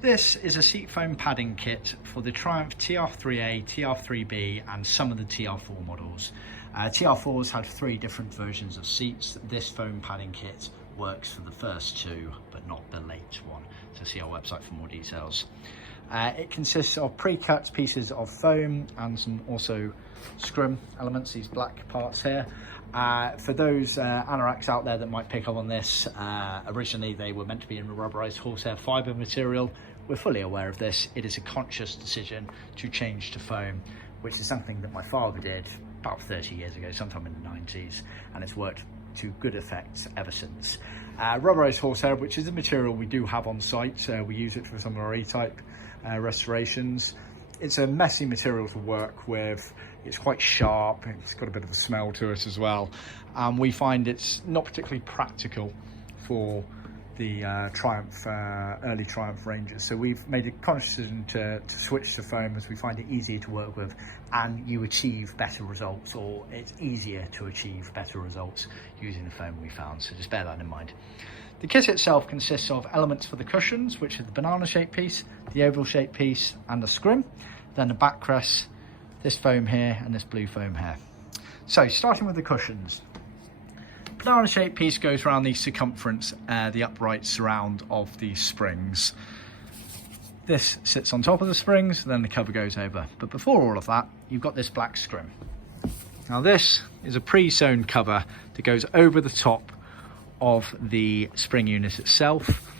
This is a seat foam padding kit for the Triumph TR3A, TR3B and some of the TR4 models. TR4's had 3 different versions of seats. This foam padding kit works for the first 2, but not the late one. So see our website for more details. It consists of pre-cut pieces of foam and some also scrim elements, these black parts here. For those anoraks out there that might pick up on this, originally they were meant to be in a rubberized horsehair fibre material. We're fully aware of this. It is a conscious decision to change to foam, which is something that my father did about 30 years ago, sometime in the 90s, and it's worked to good effect ever since. Rubberized horsehair, which is a material we do have on site, we use it for some of our E-type restorations. It's a messy material to work with. It's quite sharp, it's got a bit of a smell to it as well. We find it's not particularly practical for the early Triumph ranges. So we've made a conscious decision to switch to foam, as we find it easier to work with and you achieve better results, or it's easier to achieve better results using the foam we found. So just bear that in mind. The kit itself consists of elements for the cushions, which are the banana shaped piece, the oval shaped piece and the scrim, then the backrest, this foam here and this blue foam here. So starting with the cushions. Banana shaped piece goes around the circumference, the upright surround of the springs. This sits on top of the springs, then the cover goes over. But before all of that, you've got this black scrim. Now this is a pre-sewn cover that goes over the top of the spring unit itself,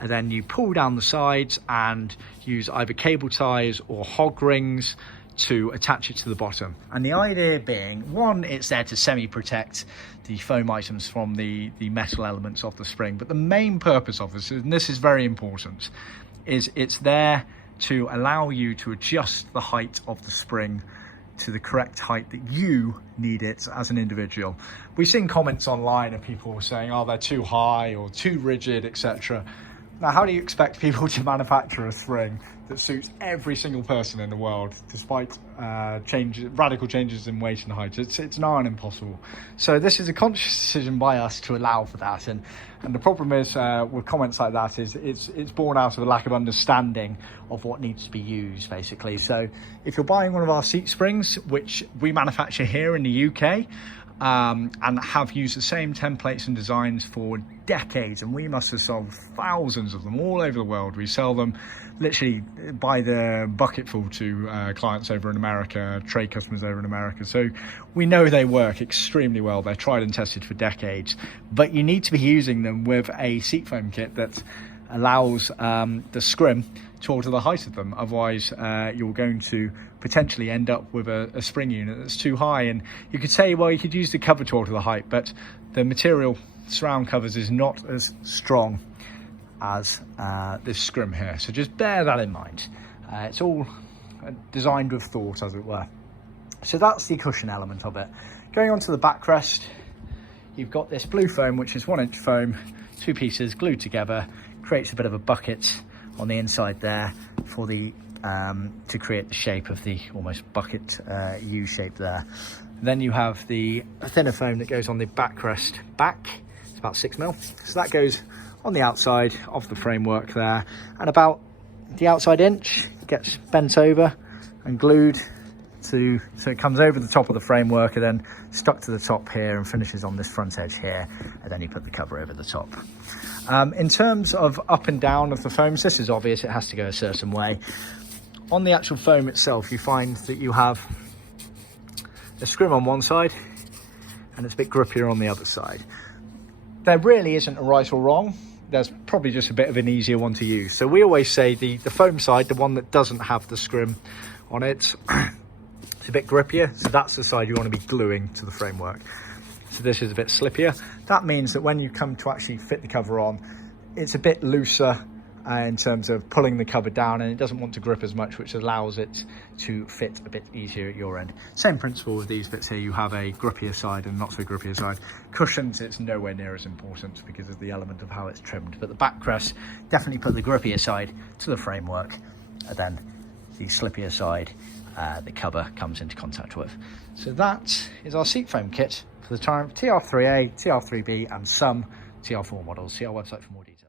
and then you pull down the sides and use either cable ties or hog rings to attach it to the bottom. And the idea being, one, it's there to semi-protect the foam items from the metal elements of the spring, but the main purpose of this, and this is very important, is it's there to allow you to adjust the height of the spring to the correct height that you need it as an individual. We've seen comments online of people saying, oh, they're too high or too rigid, etc. Now, how do you expect people to manufacture a spring that suits every single person in the world, despite radical changes in weight and height? It's nigh on impossible. So this is a conscious decision by us to allow for that. And the problem is with comments like that is it's born out of a lack of understanding of what needs to be used, basically. So if you're buying one of our seat springs, which we manufacture here in the UK, and have used the same templates and designs for decades, and we must have sold thousands of them all over the world. We sell them literally by the bucketful to clients over in America, trade customers over in America. So we know they work extremely well. They're tried and tested for decades, but you need to be using them with a seat foam kit that allows the scrim to alter the height of them. Otherwise you're going to potentially end up with a spring unit that's too high. And you could say, well, you could use the cover to alter the height, but the material surround covers is not as strong as this scrim here. So just bear that in mind. It's all designed with thought, as it were. So that's the cushion element of it. Going on to the backrest, you've got this blue foam, which is 1-inch foam, 2 pieces glued together, creates a bit of a bucket on the inside there for the to create the shape of the almost bucket U shape there. Then you have the thinner foam that goes on the backrest back. It's about 6mm, so that goes on the outside of the framework there, and about the outside inch gets bent over and glued so it comes over the top of the framework and then stuck to the top here and finishes on this front edge here, and then you put the cover over the top. In terms of up and down of the foams, this is obvious, it has to go a certain way. On the actual foam itself, you find that you have a scrim on one side and it's a bit grippier on the other side. There really isn't a right or wrong. There's probably just a bit of an easier one to use. So we always say the foam side, the one that doesn't have the scrim on it, it's a bit grippier. So that's the side you want to be gluing to the framework. So this is a bit slippier. That means that when you come to actually fit the cover on, it's a bit looser in terms of pulling the cover down, and it doesn't want to grip as much, which allows it to fit a bit easier at your end. Same principle with these bits here. You have a grippier side and not so grippier side. Cushions, it's nowhere near as important because of the element of how it's trimmed, but the backrest, definitely put the grippier side to the framework, and then the slippier side the cover comes into contact with. So that is our seat foam kit for the Triumph TR3A, TR3B and some TR4 models. See our website for more details.